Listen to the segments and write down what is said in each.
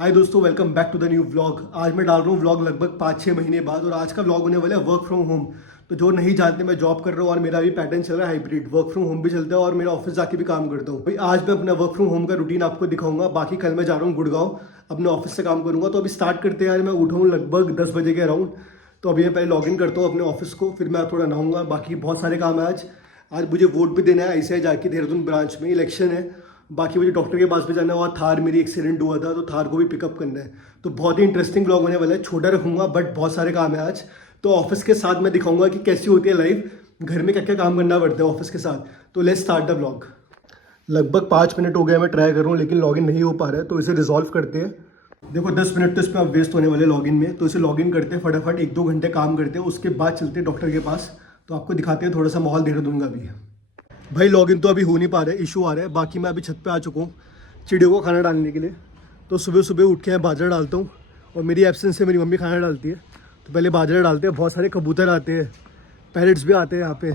हाय दोस्तों, welcome back to the new vlog. आज मैं डाल रहा हूँ व्लॉग लगभग 5-6 महीने बाद और आज का व्लॉग होने वाला है वर्क फ्रॉम होम। तो जो नहीं जानते, मैं जॉब कर रहा हूँ और मेरा भी पैटर्न चल रहा है हाइब्रिड। वर्क फ्रॉम होम भी चलता है और मेरा ऑफिस जाके भी काम करता हूँ। भाई आज मैं अपना वर्क फ्रॉम होम का रूटीन आपको दिखाऊंगा। बाकी कल मैं जा रहा हूँ गुड़गांव, अपने ऑफिस से काम करूँगा। तो अभी स्टार्ट करते हैं यार। मैं उठा हूँ लगभग 10 बजे के अराउंड। तो अभी मैं पहले लॉग इन करता हूँ अपने ऑफिस को, फिर मैं थोड़ा नहाऊंगा। बाकी बहुत सारे काम है आज। आज मुझे वोट भी देना है ICI जाके, देहरादून ब्रांच में इलेक्शन है। बाकी मुझे डॉक्टर के पास भी जाना है और थार मेरी एक्सीडेंट हुआ था तो थार को भी पिकअप करना है। तो बहुत ही इंटरेस्टिंग ब्लॉग होने वाला है। छोटा रखूंगा बट बहुत सारे काम है आज। तो ऑफिस के साथ मैं दिखाऊंगा कि कैसी होती है लाइफ, घर में क्या क्या काम करना पड़ता है ऑफिस के साथ। तो लेट्स स्टार्ट द ब्लॉग। लगभग 5 मिनट हो गया मैं ट्राई कर रहा हूँ लेकिन लॉगिन नहीं हो पा रहा है, तो इसे रिजॉल्व करते हैं। देखो 10 मिनट तो इस पर आप वेस्ट होने वाले लॉगिन में, तो इसे लॉगिन करते हैं फटाफट। 1-2 घंटे काम करते हैं, उसके बाद चलते हैं डॉक्टर के पास। तो आपको दिखाते हैं थोड़ा सा माहौल देहरादून का भी। भाई लॉगिन तो अभी हो नहीं पा रहा है, इशू आ रहा है। बाकी मैं अभी छत पे आ चुका हूँ चिड़ियों को खाना डालने के लिए। तो सुबह सुबह उठ के मैं बाजरा डालता हूँ और मेरी एब्सेंस से मेरी मम्मी खाना डालती है। तो पहले बाजरा डालते हैं। बहुत सारे कबूतर आते हैं, पैरट्स भी आते हैं यहाँ पे।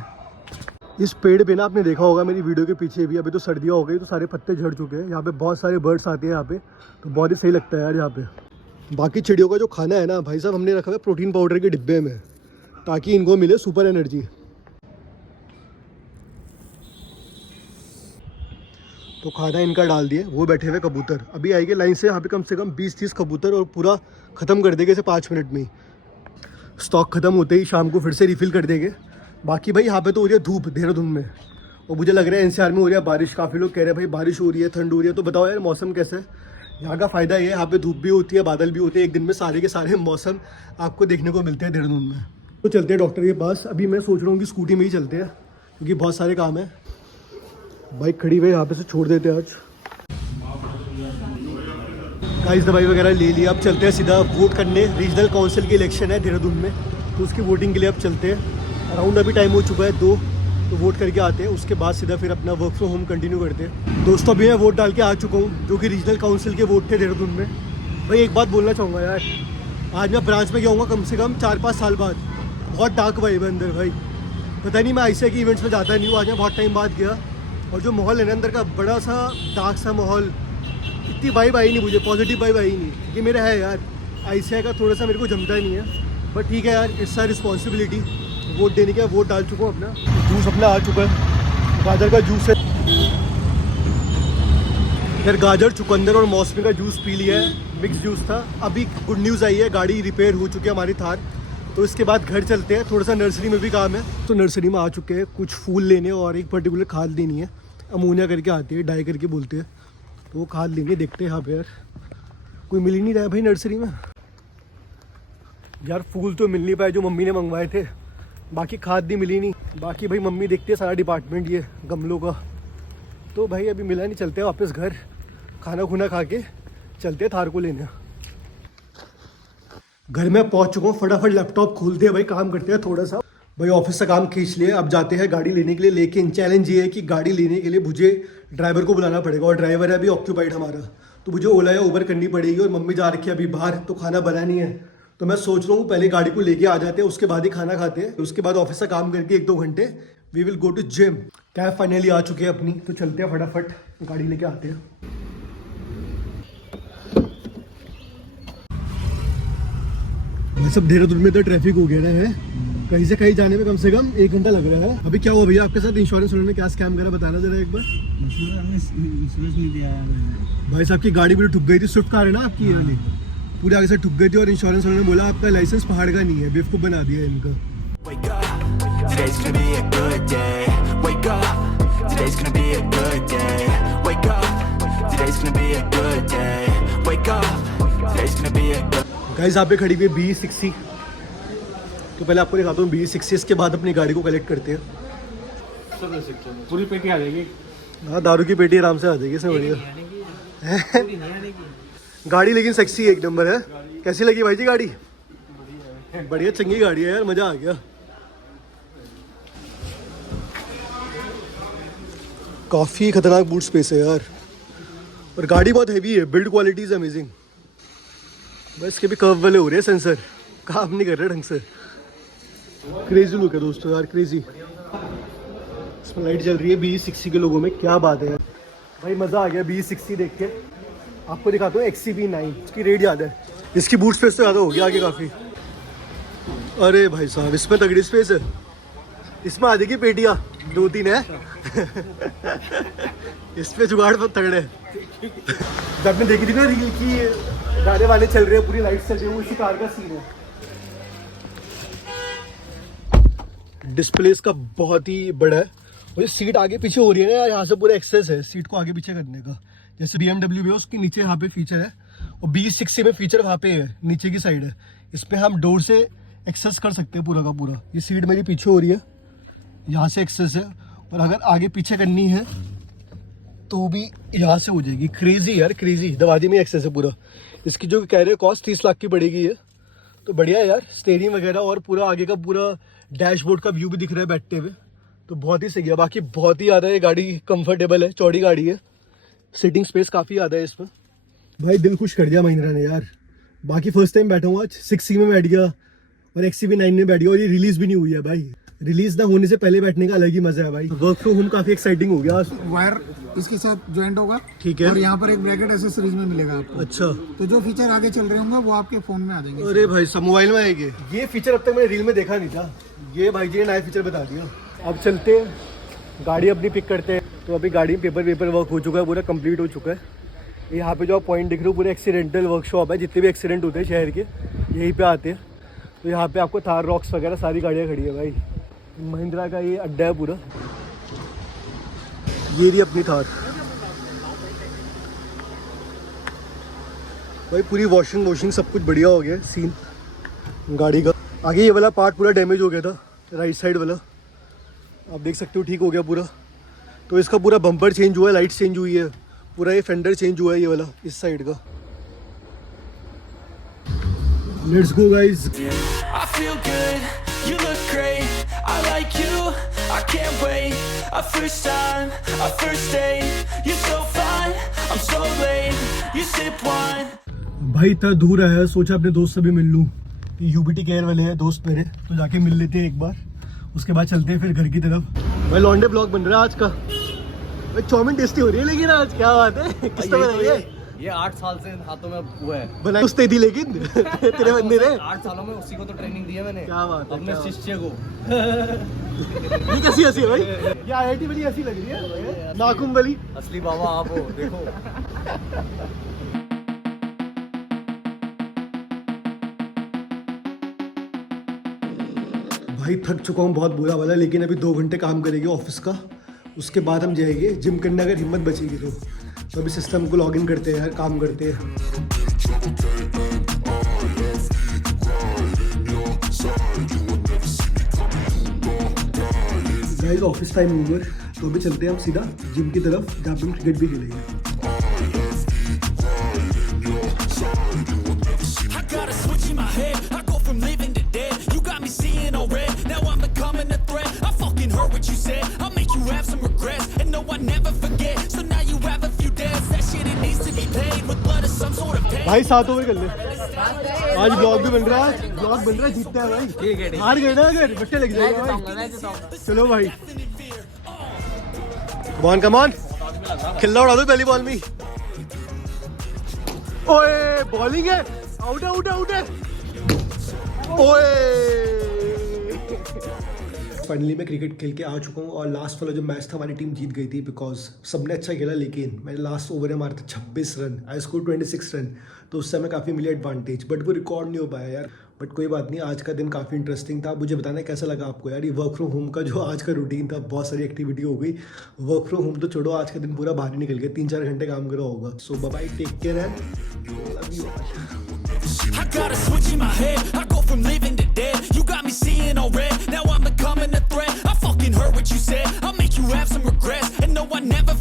इस पेड़ पे ना आपने देखा होगा मेरी वीडियो के पीछे भी, अभी तो सर्दियाँ हो गई तो सारे पत्ते झड़ चुके हैं। यहाँ पे बहुत सारे बर्ड्स आते हैं यहाँ पे, तो बहुत ही सही लगता है यार यहाँ पे। बाकी चिड़ियों का जो खाना है ना भाई साहब, हमने रखा है प्रोटीन पाउडर के डिब्बे में, ताकि इनको मिले सुपर एनर्जी। तो खाना इनका डाल दिए, वो बैठे हुए कबूतर अभी आएंगे लाइन से। यहाँ पे कम से कम 20-30 कबूतर और पूरा ख़त्म कर देंगे इसे 5 मिनट में ही। स्टॉक ख़त्म होते ही शाम को फिर से रिफ़िल कर देंगे। बाकी भाई यहाँ पे तो हो रही है धूप देहरादून में, और मुझे लग रहा है NCR में हो रही है बारिश। काफ़ी लोग कह रहे हैं भाई बारिश हो रही है, ठंड हो रही है। तो बताओ यार मौसम कैसा है? यहाँ का फ़ायदा ये है, यहाँ पे धूप भी होती है, बादल भी होते हैं। एक दिन में सारे के सारे मौसम आपको देखने को मिलते हैं देहरादून में। तो चलते हैं डॉक्टर के पास। अभी मैं सोच रहा हूँ कि स्कूटी में ही चलते हैं क्योंकि बहुत सारे काम है। बाइक खड़ी हुई यहाँ पे से छोड़ देते हैं आज। गाइस दवाई वगैरह ले लिया, अब चलते हैं सीधा वोट करने। रीजनल काउंसिल की इलेक्शन है देहरादून में, तो उसकी वोटिंग के लिए अब चलते हैं। अराउंड अभी टाइम हो चुका है 2, तो वोट करके आते हैं। उसके बाद सीधा फिर अपना वर्क फ्रॉम होम कंटिन्यू करते हैं। दोस्तों अभी मैं वोट डाल के आ चुका हूँ, जो कि रीजनल काउंसिल के वोट थे देहरादून में। भाई एक बात बोलना चाहूँगा यार, आज मैं ब्रांच में गया हूँ कम से कम 4-5 साल बाद। बहुत डार्क वाइब है अंदर भाई, पता नहीं, मैं ICI के इवेंट्स में जाता नहीं हूँ। आज मैं बहुत टाइम बाद गया और जो माहौल है ना अंदर का, बड़ा सा डार्क सा माहौल। इतनी वाइब आई नहीं मुझे, पॉजिटिव वाइब आई नहीं। ये मेरा है यार, ICI का थोड़ा सा मेरे को जमता नहीं है, बट ठीक है यार, इट्स अ रिस्पॉन्सिबिलिटी। वोट देने के वोट डाल चुका हूँ अपना। जूस अपना आ चुका है, गाजर का जूस है यार। गाजर, चुकंदर और मौसमी का जूस पी लिया है, मिक्स जूस था। अभी गुड न्यूज़ आई है, गाड़ी रिपेयर हो चुकी है हमारी थार। तो इसके बाद घर चलते हैं, थोड़ा सा नर्सरी में भी काम है। तो नर्सरी में आ चुके हैं कुछ फूल लेने और एक पर्टिकुलर खाद लेनी है। अमोनिया करके आती है, डाई करके बोलते हैं, तो वो खाद लेंगे। देखते हैं यहाँ पे यार, कोई मिल ही नहीं रहा है भाई नर्सरी में यार। फूल तो मिल नहीं पाए जो मम्मी ने मंगवाए थे, बाकी खाद भी मिली नहीं। बाकी भाई मम्मी देखती है सारा डिपार्टमेंट ये गमलों का। तो भाई अभी मिला नहीं, चलते हैं वापस घर। खाना खुना खा के चलते हैं थार को लेने। घर में पहुंच चुका हूँ, फटाफट लैपटॉप खोलते हैं भाई, काम करते हैं थोड़ा सा। भाई ऑफिस से काम खींच लिए, अब जाते हैं गाड़ी लेने के लिए। लेकिन चैलेंज ये है कि गाड़ी लेने के लिए मुझे ड्राइवर को बुलाना पड़ेगा, और ड्राइवर है अभी ऑक्यूपाइड हमारा। तो मुझे ओला या उबर करनी पड़ेगी, और मम्मी जा रखी है अभी बाहर, तो खाना बना नहीं है। तो मैं सोच रहा हूँ पहले गाड़ी को लेके आ जाते हैं, उसके बाद ही खाना खाते हैं। उसके बाद ऑफिस से काम करके 1-2 घंटे we will go to gym. Cab finally आ चुके हैं अपनी, तो चलते हैं फटाफट गाड़ी लेके आते हैं। सब देहरादून में तो ट्रैफिक हो गया ना है, कहीं से कहीं जाने में कम से कम 1 घंटा लग रहा है। अभी क्या हुआ भैया आपके साथ? इंश्योरेंस वालों ने क्या स्कैम करा, बताना जरा एक बार। इंश्योरेंस नहीं दिया भाई साहब की गाड़ी पूरी ठुक गई थी, स्विफ्ट कार है ना आपकी, ये वाली पूरी आगे से ठुक गई थी। और इंश्योरेंस वालों ने बोला आपका लाइसेंस पहाड़ का नहीं है, बेवकूफ़ बना दिया इनका। गाइस यहाँ पे खड़ी हुई है BE60। तो पहले आपको दिखाता हूँ BE60, इसके बाद अपनी गाड़ी को कलेक्ट करते हैं। पूरी पेटी आ जाएगी। हाँ दारू की पेटी आराम से आ जाएगी, इसमें बढ़िया गाड़ी। लेकिन सेक्सी एक नंबर है। कैसी लगी भाई जी गाड़ी? बढ़िया चंगी गाड़ी है यार, मज़ा आ गया। काफ़ी खतरनाक बूट स्पेस है यार, और गाड़ी बहुत हैवी है, बिल्ड क्वालिटी इज अमेजिंग। बस इसके भी कर्व वाले हो रहे हैं, सेंसर काम नहीं कर रहे ढंग से। क्रेजी लुक है दोस्तों यार, क्रेजी। इसमें लाइट जल रही है BE60 के लोगों में, क्या बात है यार। भाई मज़ा आ गया BE60 देख के। आपको दिखाता हूँ XCV9, इसकी रेट ज़्यादा है, इसकी बूट स्पेस तो ज़्यादा होगी आगे काफ़ी। अरे भाई साहब इसमें तगड़ी स्पेस है, इसमें आ जाएगी पेटियाँ 2-3 है। इस पे जुगाड़ बहुत तगड़े है। जब आपने देखी थी ना रील की गाने वाले चल रहे हैं, पूरी लाइट चल रही है, वो इसी कार का सीन है। डिस्प्ले इसका बहुत ही बड़ा है और ये सीट आगे पीछे हो रही है ना, यहाँ से पूरा एक्सेस है सीट को आगे पीछे करने का। जैसे BMW में उसके नीचे यहाँ पे फीचर है और B60 में फीचर वहाँ पे है, नीचे की साइड है। इस पे हम डोर से एक्सेस कर सकते हैं पूरा का पूरा। ये सीट मेरी पीछे हो रही है, यहाँ से एक्सेस है, और अगर आगे पीछे करनी है तो भी यहाँ से हो जाएगी। क्रेजी यार, क्रेजी। दवादी में एक्सेस है पूरा। इसकी जो कह रहे हैं कॉस्ट 30 लाख की पड़ेगी है, तो बढ़िया है यार। स्टेयरिंग वगैरह और पूरा आगे का पूरा डैशबोर्ड का व्यू भी दिख रहा है बैठते हुए, तो बहुत ही सही है। बाकी बहुत ही ज़्यादा ये गाड़ी कंफर्टेबल है, चौड़ी गाड़ी है, सीटिंग स्पेस काफ़ी ज़्यादा है इसमें। भाई दिल खुश कर दिया महिंद्रा ने यार। बाकी फर्स्ट टाइम बैठा हूँ आज, 6C में बैठ गया और XCV9 में बैठ गया, और ये रिलीज़ भी नहीं हुई है भाई। रिलीज ना होने से पहले बैठने का अलग ही मजा है भाई। वर्क फ्रॉम होम काफी एक्साइटिंग हो गया। वायर इसके साथ ज्वाइंट होगा, ठीक है, और यहाँ पर एक ब्रैकेट एसेसरीज में मिलेगा आपको। अच्छा, तो जो फीचर आगे चल रहे होंगे वो आपके फोन में आ जाएंगे। अरे भाई सब मोबाइल में आएंगे। ये फीचर अब तक मैंने रील में देखा नहीं था, ये भाई जी ने नया फीचर बता दिया। अब चलते हैं गाड़ी अपनी पिक करते हैं। तो अभी गाड़ी में पेपर वर्क हो चुका है, पूरा कंप्लीट हो चुका है। यहाँ पे जो आप पॉइंट दिख रहे हो पूरे एक्सीडेंटल वर्कशॉप है, जितने भी एक्सीडेंट होते हैं शहर के यहीं पे आते हैं। तो यहाँ पे आपको थार रॉक्स वगैरह सारी गाड़ियाँ खड़ी है भाई। महिंद्रा का ये अड्डा है पूरा। ये रही अपनी थार भाई, पूरी वॉशिंग सब कुछ बढ़िया हो गया सीन गाड़ी का। आगे ये वाला पार्ट पूरा डैमेज हो गया था, राइट साइड वाला, आप देख सकते हो ठीक हो गया पूरा। तो इसका पूरा बम्पर चेंज हुआ है, लाइट चेंज हुई है, पूरा ये फेंडर चेंज हुआ है ये वाला इस साइड का। Let's go guys. I feel good, you look great, I like you, I can't wait. A first time, a first date, you're so fine, I'm so late. You sip wine. भाई इतना दूर आया, सोचा अपने दोस्त से भी मिल लूँ। UBT केयर वाले हैं दोस्त मेरे, तो जाके मिल लेते हैं एक बार, उसके बाद चलते हैं फिर घर की तरफ। भाई लॉन्डे ब्लॉग बन रहा है आज का। भाई चाउमीन टेस्टी हो रही है लेकिन आज क्या बात है, किस तरह बनाई है? ये 8 साल से हाथों में हुआ है बनाई उसने थी लेकिन तेरे बंदे ने 8 सालों में उसी को तो ट्रेनिंग दी है मैंने। क्या बात है, अपने क्या शिष्य को। ये कैसी हंसी है भाई? ये IIT वाली हंसी लग रही है, नाखून वाली। असली बाबा आप हो, देखो। भाई थक चुका हूँ बहुत बुरा वाला, लेकिन अभी 2 घंटे काम करेंगे ऑफिस का, उसके बाद हम जाएंगे जिम करने, अगर हिम्मत बचेगी तो अभी सिस्टम को लॉगिन करते हैं यार, काम करते हैं। गाइस ऑफिस टाइम ओवर, तो अभी चलते हैं हम सीधा जिम की तरफ, जहाँ पे हम क्रिकेट भी खेलेंगे। भाई 7 ओवर कर ले, आज ब्लॉग भी बन रहा है, ब्लॉग बन रहा है, जीतता है भाई। ठीक है, हार गए ना अगर बच्चे लग जाएगा भाई। चलो भाई कमान खिल्ला उड़ा दो पहली बॉल में। ओए बॉलिंग है, आउट है। ओए फाइनली मैं क्रिकेट खेल के आ चुका हूँ, और लास्ट वाला जो मैच था हमारी टीम जीत गई थी, बिकॉज सबने अच्छा खेला, लेकिन मैंने लास्ट ओवर में मारा था 26 रन, आई स्कोर 26 रन, तो उससे हमें काफ़ी मिली एडवांटेज, बट वो रिकॉर्ड नहीं हो पाया यार। बट कोई बात नहीं, आज का दिन काफ़ी इंटरेस्टिंग था। मुझे बताना कैसा लगा आपको यार ये वर्क फ्रॉम होम का जो आज का रूटीन था, बहुत सारी एक्टिविटी हो गई। वर्क फ्रॉम होम तो छोड़ो, आज का दिन पूरा बाहर ही निकल गया, 3-4 घंटे काम करा होगा। So bye, take care and love you all. I got a switch in my head, I go from living to dead. You got me seeing all red, now I'm becoming a threat. I fucking heard what you said, I'll make you have some regrets. And no, I never